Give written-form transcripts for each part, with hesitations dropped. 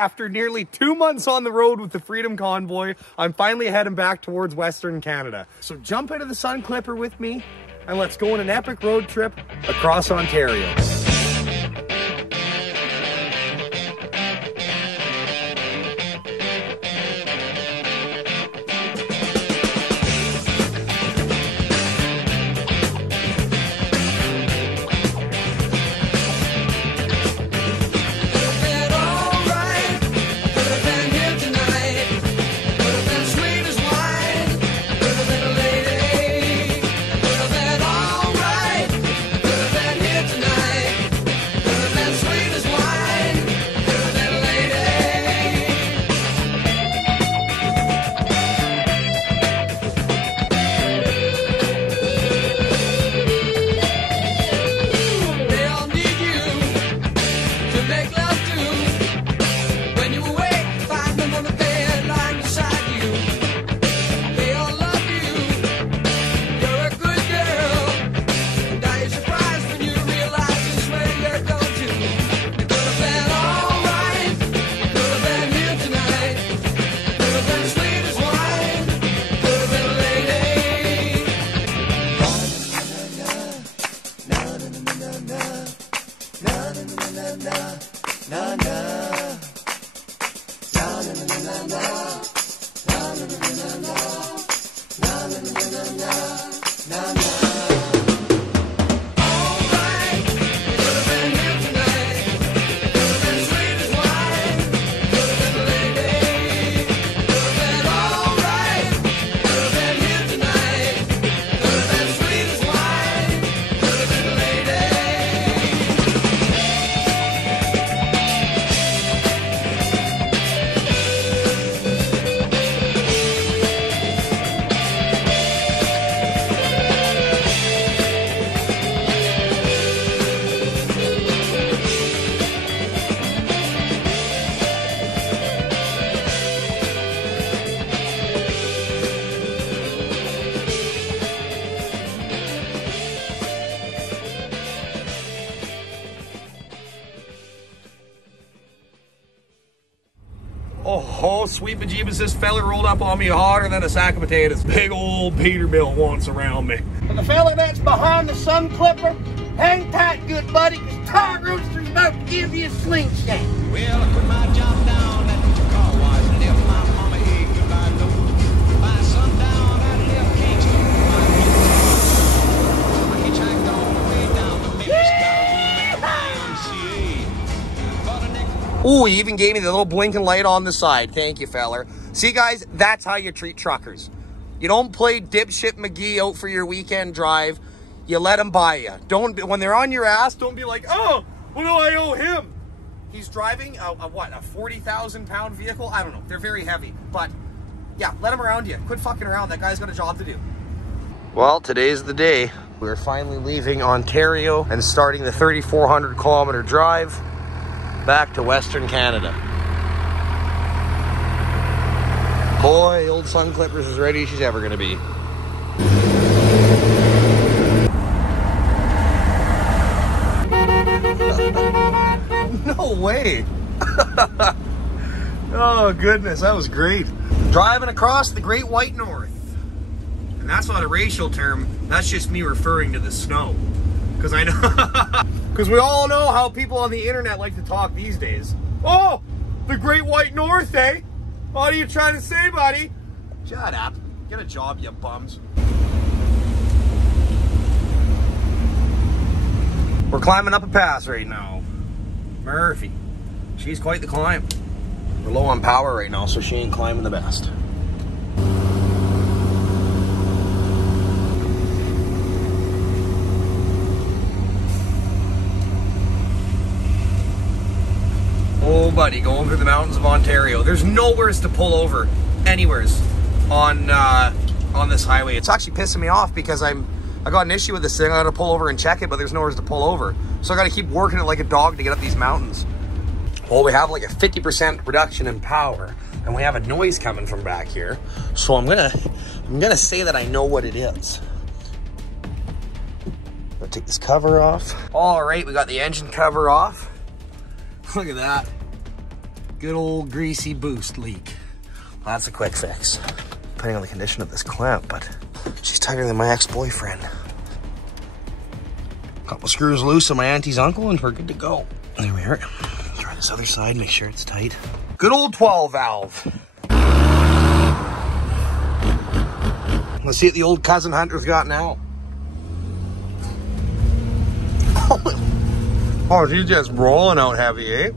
After nearly 2 months on the road with the Freedom Convoy, I'm finally heading back towards Western Canada. So jump into the Sun Clipper with me and let's go on an epic road trip across Ontario. Oh, sweet bejeebus, this fella rolled up on me harder than a sack of potatoes. Big old Peterbilt wants around me. And the fella that's behind the Sun Clipper, hang tight, good buddy, because Tire Roadster's about to give you a slingshot. Well, I put my job down at the car wash and left my mama a goodbye note. By sundown, I left Kingston. I hitchhiked all the way down to Memphis, Ooh, he even gave me the little blinking light on the side. Thank you, feller. See, guys, that's how you treat truckers. You don't play dipshit McGee out for your weekend drive. You let them by you. Don't, when they're on your ass, don't be like, oh, what do I owe him? He's driving a 40,000 pound vehicle? I don't know. They're very heavy. But, yeah, let him around you. Quit fucking around. That guy's got a job to do. Well, today's the day. We're finally leaving Ontario and starting the 3,400 kilometer drive back to Western Canada. Boy, old Sun Clipper's as ready as she's ever gonna be. No way. Oh goodness, that was great. Driving across the Great White North. And that's not a racial term, that's just me referring to the snow. Because I know, because we all know how people on the internet like to talk these days. Oh, the Great White North, eh? What are you trying to say, buddy? Shut up. Get a job, you bums. We're climbing up a pass right now. Murphy. She's quite the climb. We're low on power right now, so she ain't climbing the best. Oh, buddy, going through the mountains of Ontario. There's nowheres to pull over, anywheres on this highway. It's actually pissing me off because I got an issue with this thing. I got to pull over and check it, but there's nowheres to pull over. So I got to keep working it like a dog to get up these mountains. Well, we have like a 50% reduction in power, and we have a noise coming from back here. So I'm gonna say that I know what it is. I'll take this cover off. All right, we got the engine cover off. Look at that. Good old greasy boost leak. That's a quick fix, depending on the condition of this clamp, but she's tighter than my ex-boyfriend. Couple screws loose on my auntie's uncle and we're good to go. There we are. Try this other side, make sure it's tight. Good old 12 valve. Let's see what the old cousin Hunter's got now. Oh, she's just rolling out heavy, eh?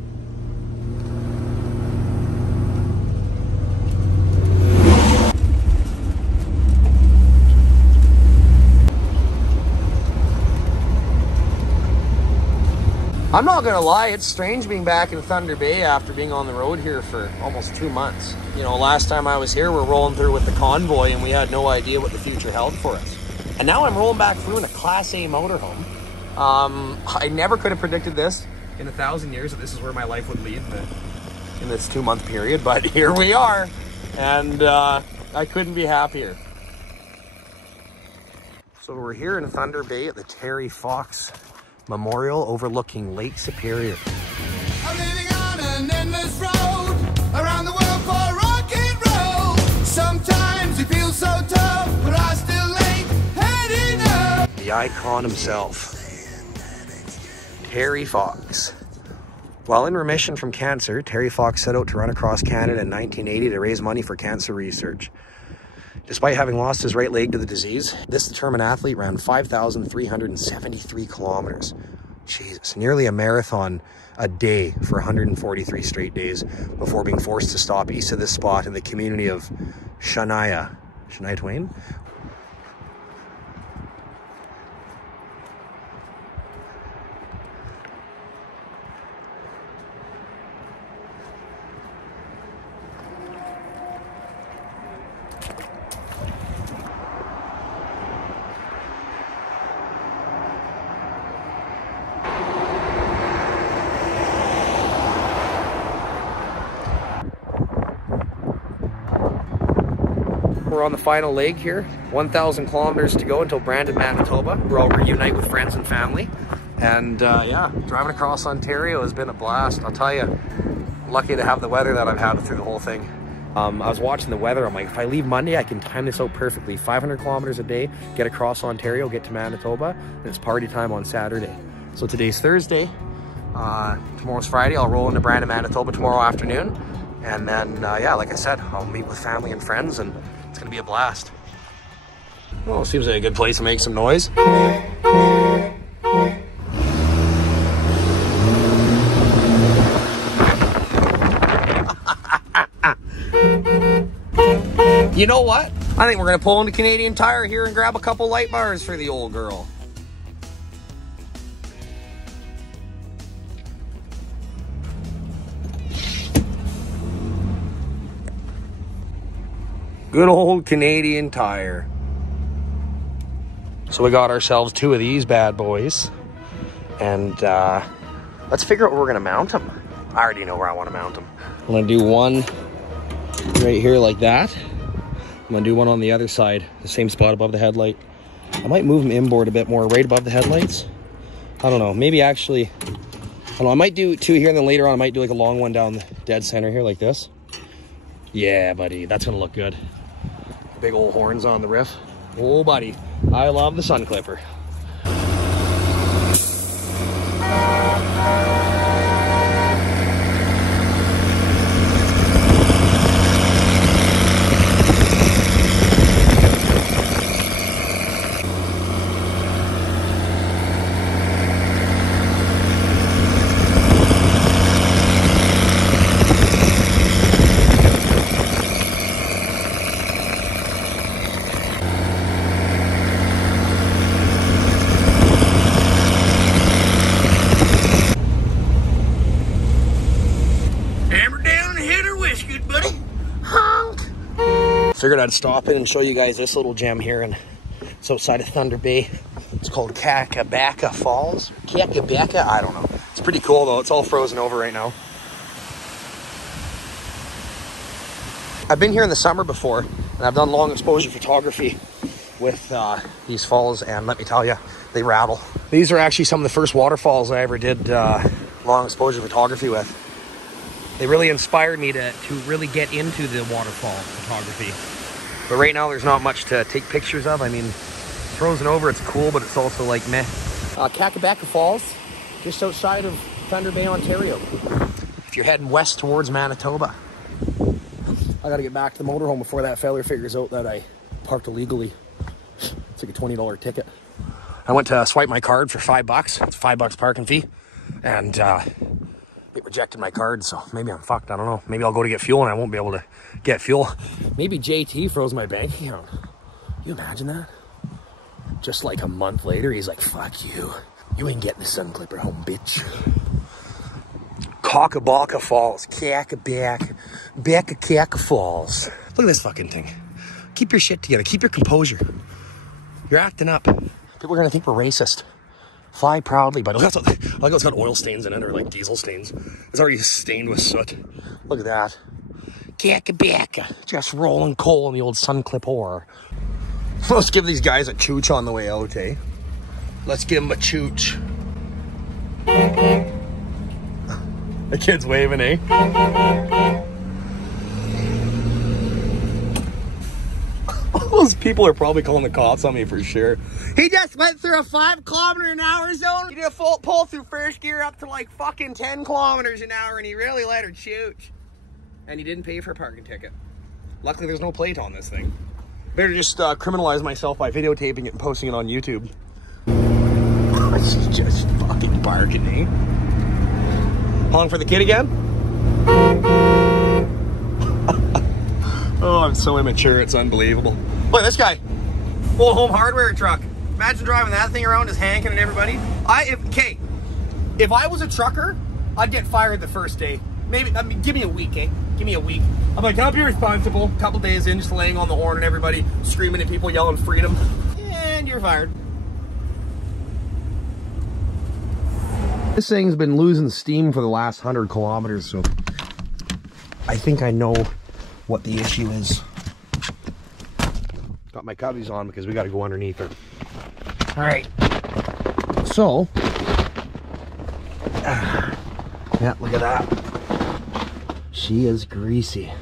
I'm not gonna lie, it's strange being back in Thunder Bay after being on the road here for almost 2 months. You know, last time I was here, we're rolling through with the Convoy and we had no idea what the future held for us. And now I'm rolling back through in a Class A motorhome. I never could have predicted this in 1,000 years that this is where my life would lead in this 2-month period, but here we are. And I couldn't be happier. So we're here in Thunder Bay at the Terry Fox Memorial overlooking Lake Superior. I'm living on an endless road around the world for rock and roll. Sometimes you feel so tough, but I still ain't heading up. The icon himself, Terry Fox. While in remission from cancer, Terry Fox set out to run across Canada in 1980 to raise money for cancer research. Despite having lost his right leg to the disease, this determined athlete ran 5,373 kilometers. Jesus, nearly a marathon a day for 143 straight days before being forced to stop east of this spot in the community of Shania Twain? We're on the final leg here, 1,000 kilometers to go until Brandon, Manitoba, where I'll reunite with friends and family. And yeah, driving across Ontario has been a blast. I'll tell you, I'm lucky to have the weather that I've had through the whole thing. I was watching the weather. I'm like, if I leave Monday, I can time this out perfectly. 500 kilometers a day, get across Ontario, get to Manitoba, and it's party time on Saturday. So today's Thursday. Tomorrow's Friday. I'll roll into Brandon, Manitoba tomorrow afternoon. And then, yeah, like I said, I'll meet with family and friends, and it's gonna be a blast. Well, seems like a good place to make some noise. You know what? I think we're gonna pull into Canadian Tire here and grab a couple light bars for the old girl. Good old Canadian Tire. So we got ourselves 2 of these bad boys. And let's figure out where we're gonna mount them. I already know where I wanna mount them. I'm gonna do one right here like that. I'm gonna do one on the other side, the same spot above the headlight. I might move them inboard a bit more, right above the headlights. I don't know, maybe actually, I don't know, I might do 2 here and then later on I might do like a long one down the dead center here like this. Yeah, buddy, that's gonna look good. Big old horns on the riff. Oh, buddy, I love the Sun Clipper. Figured I'd stop in and show you guys this little gem here, and it's outside of Thunder Bay. It's called Kakabaka Falls. Kakabaka, I don't know. It's pretty cool though. It's all frozen over right now. I've been here in the summer before, and I've done long exposure photography with these falls, and let me tell you, they rattle. These are actually some of the first waterfalls I ever did long exposure photography with. They really inspired me to really get into the waterfall photography. But right now there's not much to take pictures of. I mean, frozen over, it's cool, but it's also like meh. Kakabeka Falls, just outside of Thunder Bay, Ontario. If you're heading west towards Manitoba. I gotta get back to the motorhome before that feller figures out that I parked illegally. It's like a $20 ticket. I went to swipe my card for $5. It's $5 parking fee. And it rejected my card, so maybe I'm fucked. I don't know. Maybe I'll go to get fuel and I won't be able to get fuel. Maybe JT froze my bank account. Can you imagine that? Just like a month later, he's like, fuck you. You ain't getting the sun clipper home, bitch. Kakabeka Falls. Kakabeka Falls. Look at this fucking thing. Keep your shit together. Keep your composure. You're acting up. People are gonna think we're racist. Fly proudly, but look, it's got oil stains in it, or like diesel stains. It's already stained with soot. Look at that. Kakabeka. Just rolling coal in the old sun clip ore. Let's give these guys a chooch on the way out, eh? Let's give them a chooch. The kid's waving, eh? Those people are probably calling the cops on me for sure. He just went through a 5 km/h zone. He did a full pull through first gear up to like fucking 10 km/h, and he really let her chooch. And he didn't pay for a parking ticket. Luckily, there's no plate on this thing. Better just criminalize myself by videotaping it and posting it on YouTube. She's just fucking barking, eh? Honk for the kid again? Oh, I'm so immature, it's unbelievable. Look at this guy. Old home hardware truck. Imagine driving that thing around just hanking at everybody. If I was a trucker, I'd get fired the first day. Maybe, I mean, give me a week, eh? Give me a week. I'm like, I'll be responsible. A couple days in, just laying on the horn and everybody screaming at people, yelling freedom. And you're fired. This thing's been losing steam for the last 100 kilometers, so I think I know what the issue is. Got my cubbies on because we got to go underneath her. All right. So, yeah, look at that. She is greasy.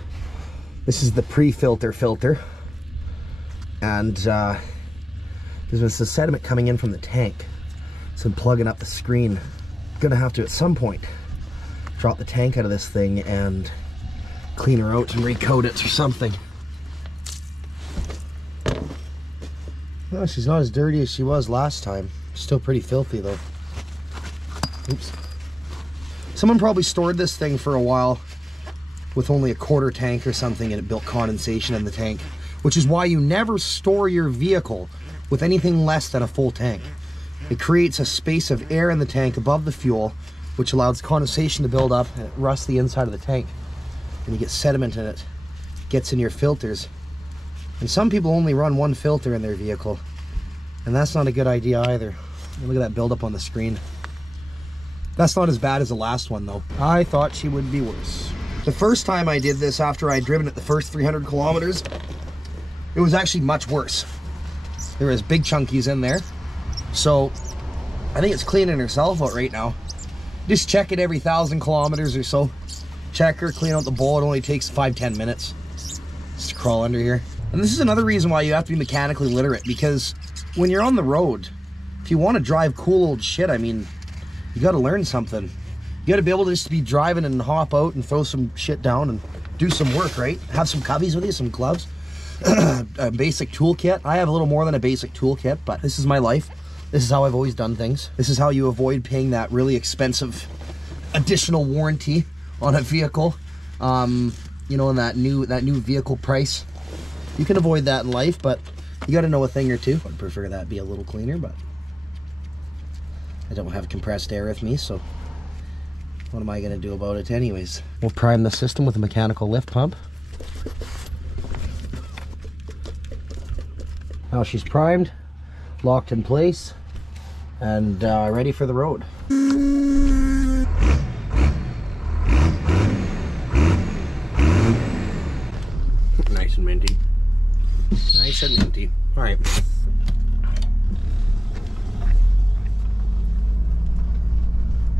This is the pre-filter filter. And there's some sediment coming in from the tank. So I'm plugging up the screen. Gonna have to, at some point, drop the tank out of this thing and clean her out and recoat it or something. No, she's not as dirty as she was last time. Still pretty filthy though. Oops. Someone probably stored this thing for a while with only a quarter tank or something, and it built condensation in the tank, which is why you never store your vehicle with anything less than a full tank. It creates a space of air in the tank above the fuel, which allows condensation to build up and it rusts the inside of the tank. And you get sediment in it, gets in your filters. And some people only run one filter in their vehicle, and that's not a good idea either. Look at that buildup on the screen. That's not as bad as the last one though. I thought she would be worse. The first time I did this, after I'd driven it the first 300 kilometers, it was actually much worse. There was big chunkies in there. So I think it's cleaning herself out right now. Just check it every 1,000 kilometers or so. Check her, clean out the bowl. It only takes 5-10 minutes just to crawl under here. And this is another reason why you have to be mechanically literate, because when you're on the road, if you want to drive cool old shit, I mean, you got to learn something. You got to be able to just be driving and hop out and throw some shit down and do some work, right? Have some cubbies with you, some gloves, a basic toolkit. I have a little more than a basic toolkit, but this is my life. This is how I've always done things. This is how you avoid paying that really expensive additional warranty on a vehicle. You know, in that new vehicle price. You can avoid that in life, but you got to know a thing or two. I'd prefer that be a little cleaner, but I don't have compressed air with me, so what am I going to do about it anyways? We'll prime the system with a mechanical lift pump. Now she's primed, locked in place, and ready for the road. Nice and minty. Nice and minty. All right.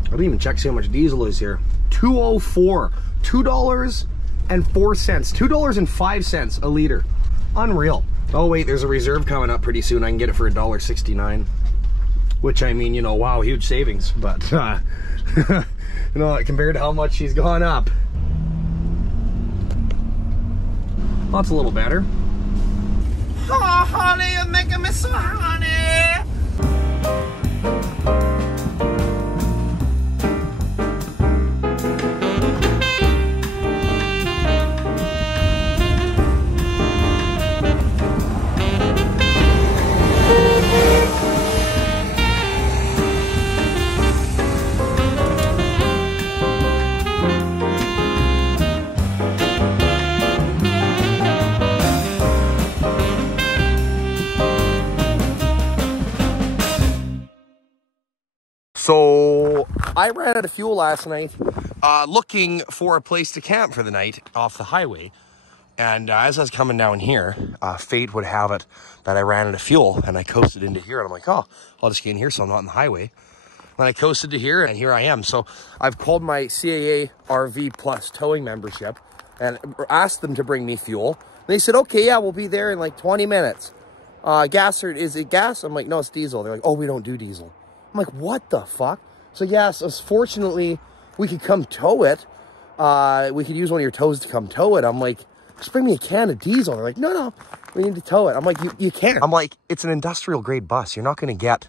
I didn't even check to see how much diesel is here. 204. $2.04, $2.05 a liter. Unreal. Oh wait, there's a reserve coming up pretty soon. I can get it for $1.69. Which, I mean, you know, wow, huge savings. But, you know, compared to how much she's gone up. Well, that's a little better. Oh, honey, you're making me so honey. So I ran out of fuel last night looking for a place to camp for the night off the highway. And as I was coming down here, fate would have it that I ran out of fuel and I coasted into here. And I'm like, oh, I'll just get in here so I'm not on the highway. And I coasted to here and here I am. So I've called my CAA RV Plus towing membership and asked them to bring me fuel. And they said, okay, yeah, we'll be there in like 20 minutes. Gas, or is it gas? I'm like, no, it's diesel. They're like, oh, we don't do diesel. I'm like, what the fuck? So yes, fortunately, we could come tow it. We could use one of your tows to come tow it. I'm like, just bring me a can of diesel. They're like, no, we need to tow it. I'm like, you can't. I'm like, it's an industrial grade bus. You're not going to get,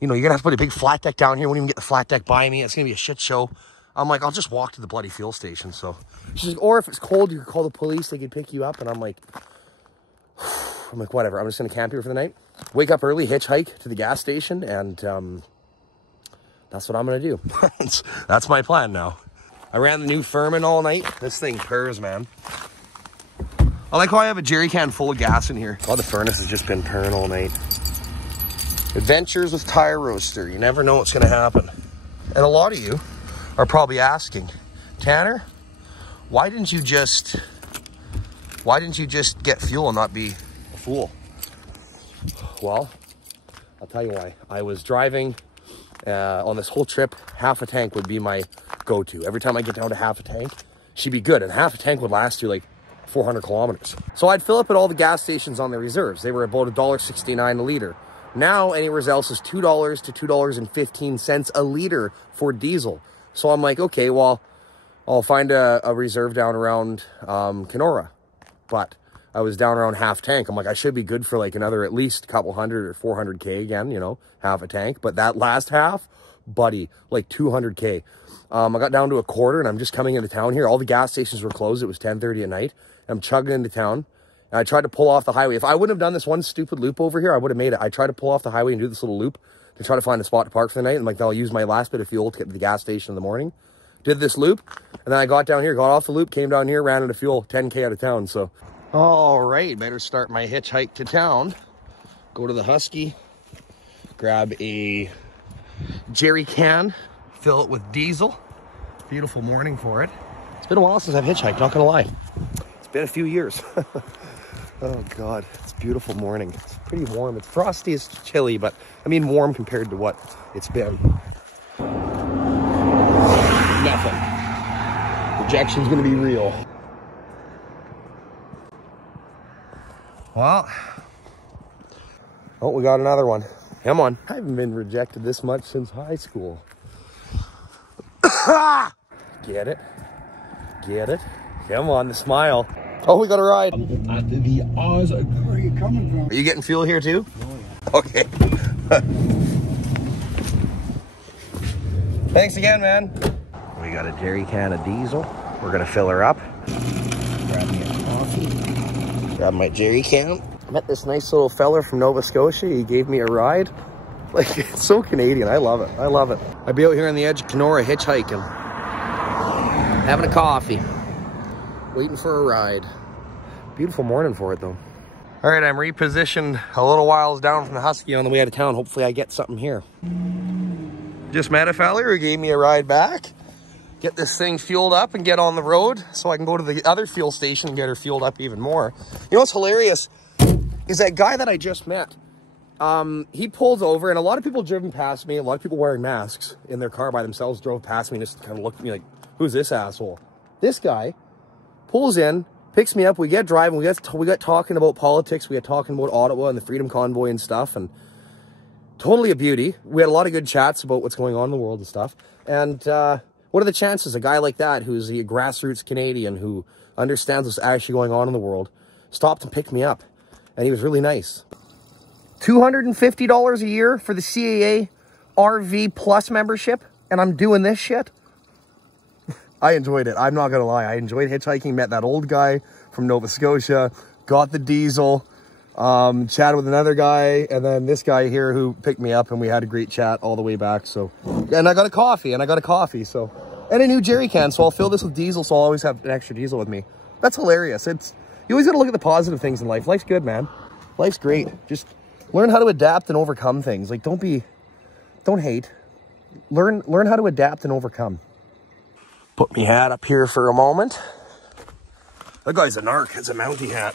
you know, you're going to have to put a big flat deck down here. We won't even get the flat deck by me. It's going to be a shit show. I'm like, I'll just walk to the bloody fuel station. So she's like, or if it's cold, you could call the police. They could pick you up. And I'm like, whatever. I'm just going to camp here for the night. Wake up early, hitchhike to the gas station, and that's what I'm going to do. That's my plan now. I ran the new Furman all night. This thing purrs, man. I like how I have a jerry can full of gas in here. Oh, the furnace has just been purring all night. Adventures with Tire Roaster. You never know what's going to happen. And a lot of you are probably asking, Tanner, why didn't you just get fuel and not be a fool? Well, I'll tell you why. I was driving on this whole trip. Half a tank would be my go-to. Every time I get down to half a tank, she'd be good. And half a tank would last you like 400 kilometers. So I'd fill up at all the gas stations on the reserves. They were about $1.69 a liter. Now, anywhere else is $2 to $2.15 a liter for diesel. So I'm like, okay, well, I'll find a reserve down around Kenora. But I was down around half tank. I'm like, I should be good for like another at least a couple hundred or 400K again, you know, half a tank. But that last half, buddy, like 200K. I got down to a quarter and I'm just coming into town here. All the gas stations were closed. It was 10:30 at night. I'm chugging into town. And I tried to pull off the highway. If I wouldn't have done this one stupid loop over here, I would have made it. I tried to pull off the highway and do this little loop to try to find a spot to park for the night. And like, I'll use my last bit of fuel to get to the gas station in the morning. Did this loop. And then I got down here, got off the loop, came down here, ran out of fuel, 10K out of town. So, all right, better start my hitchhike to town. Go to the Husky, grab a jerry can, fill it with diesel. Beautiful morning for it. It's been a while since I've hitchhiked, not gonna lie. It's been a few years. Oh God, it's a beautiful morning. It's pretty warm. It's frosty, it's chilly, but I mean warm compared to what it's been. Nothing. Rejection's gonna be real. Well, oh, we got another one. Come on. I haven't been rejected this much since high school. Get it? Get it? Come on, the smile. Oh, we got a ride. At the Oz, where are you coming from? Are you getting fuel here too? Oh, yeah. Okay. Thanks again, man. We got a jerry can of diesel. We're gonna fill her up. Grab me a coffee. Grab my jerry can. I met this nice little fella from Nova Scotia. He gave me a ride. Like, it's so Canadian. I love it. I love it. I'd be out here on the edge of Kenora hitchhiking. Having a coffee. Waiting for a ride. Beautiful morning for it, though. All right, I'm repositioned a little whiles down from the Husky on the way out of town. Hopefully I get something here. Just met a fella who gave me a ride back. Get this thing fueled up and get on the road so I can go to the other fuel station and get her fueled up even more. You know what's hilarious is that guy that I just met. He pulls over, and a lot of people driven past me. A lot of people wearing masks in their car by themselves drove past me and just kind of looked at me like, who's this asshole? This guy pulls in, picks me up, we get driving, we got talking about politics, we got talking about Ottawa and the Freedom Convoy and stuff, and totally a beauty. We had a lot of good chats about what's going on in the world and stuff. And what are the chances a guy like that, who's a grassroots Canadian who understands what's actually going on in the world, stopped and picked me up? And he was really nice. $250 a year for the CAA RV Plus membership, and I'm doing this shit? I enjoyed it. I'm not gonna lie. I enjoyed hitchhiking, met that old guy from Nova Scotia, got the diesel, chatted with another guy, and then this guy here who picked me up, and we had a great chat all the way back. So, and I got a coffee, so, and a new jerry can, so I'll fill this with diesel, so I'll always have an extra diesel with me. That's hilarious. You always gotta look at the positive things in life. Life's good, man. Life's great. Just learn how to adapt and overcome things. Like, don't hate. Learn how to adapt and overcome. Put me hat up here for a moment. That guy's a narc. It's a Mountie hat.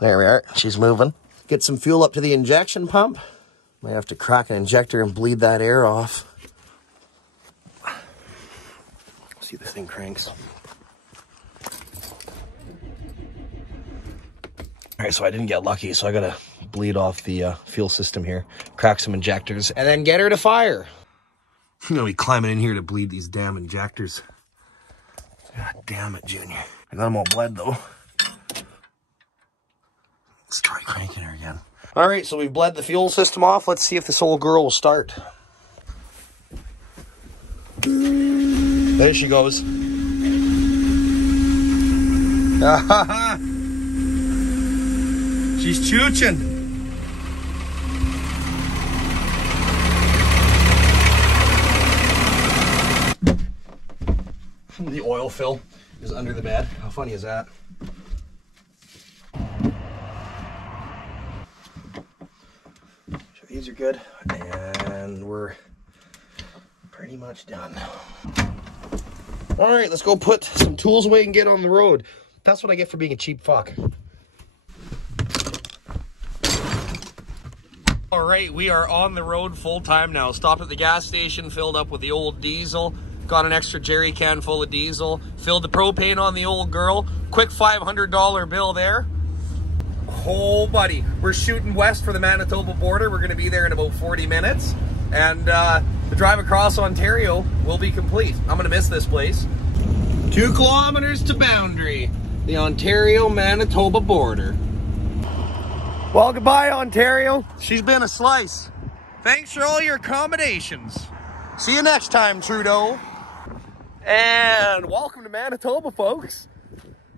There we are. She's moving. Get some fuel up to the injection pump. Might have to crack an injector and bleed that air off. See if this thing cranks. All right, so I didn't get lucky, so I gotta bleed off the fuel system here, crack some injectors, and then get her to fire. I'm gonna be climbing in here to bleed these damn injectors. God damn it, Junior. I got them all bled, though. Let's try cranking her again. All right, so we've bled the fuel system off. Let's see if this old girl will start. There she goes. She's chooching. The oil fill is under the bed. How funny is that? So these are good, and we're pretty much done. All right, let's go put some tools away and get on the road. That's what I get for being a cheap fuck. All right, we are on the road full time now. Stopped at the gas station, filled up with the old diesel, got an extra jerry can full of diesel, filled the propane on the old girl. Quick $500 bill there. Oh, buddy, we're shooting west for the Manitoba border. We're gonna be there in about 40 minutes. And the drive across Ontario will be complete. I'm gonna miss this place. 2 kilometers to boundary, the Ontario-Manitoba border. Well, goodbye, Ontario. She's been a slice. Thanks for all your accommodations. See you next time, Trudeau. And welcome to Manitoba, folks.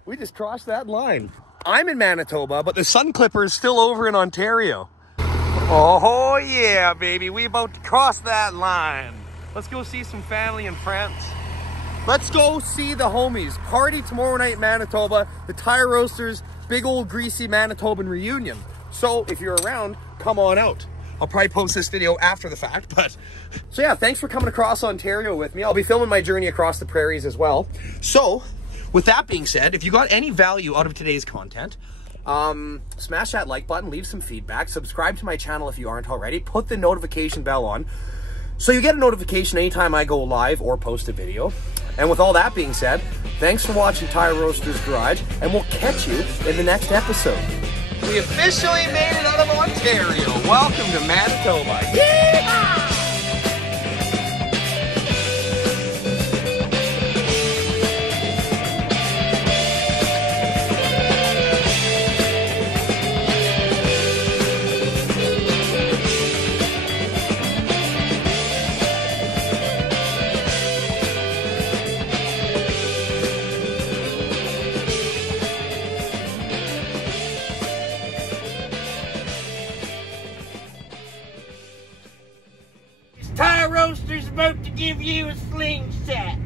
We just crossed that line. I'm in Manitoba, but the Sun Clipper is still over in Ontario. Oh, yeah, baby. We about to cross that line. Let's go see some family and friends. Let's go see the homies. Party tomorrow night in Manitoba. The Tire Roasters, big old greasy Manitoban reunion. So if you're around, come on out. I'll probably post this video after the fact, but... So yeah, thanks for coming across Ontario with me. I'll be filming my journey across the prairies as well. So, with that being said, if you got any value out of today's content, smash that like button, leave some feedback, subscribe to my channel if you aren't already, put the notification bell on, so you get a notification anytime I go live or post a video. And with all that being said, thanks for watching Tire Roasters Garage, and we'll catch you in the next episode. We officially made it out of Ontario. Welcome to Manitoba. Yeehaw! Tire Roaster's about to give you a slingshot.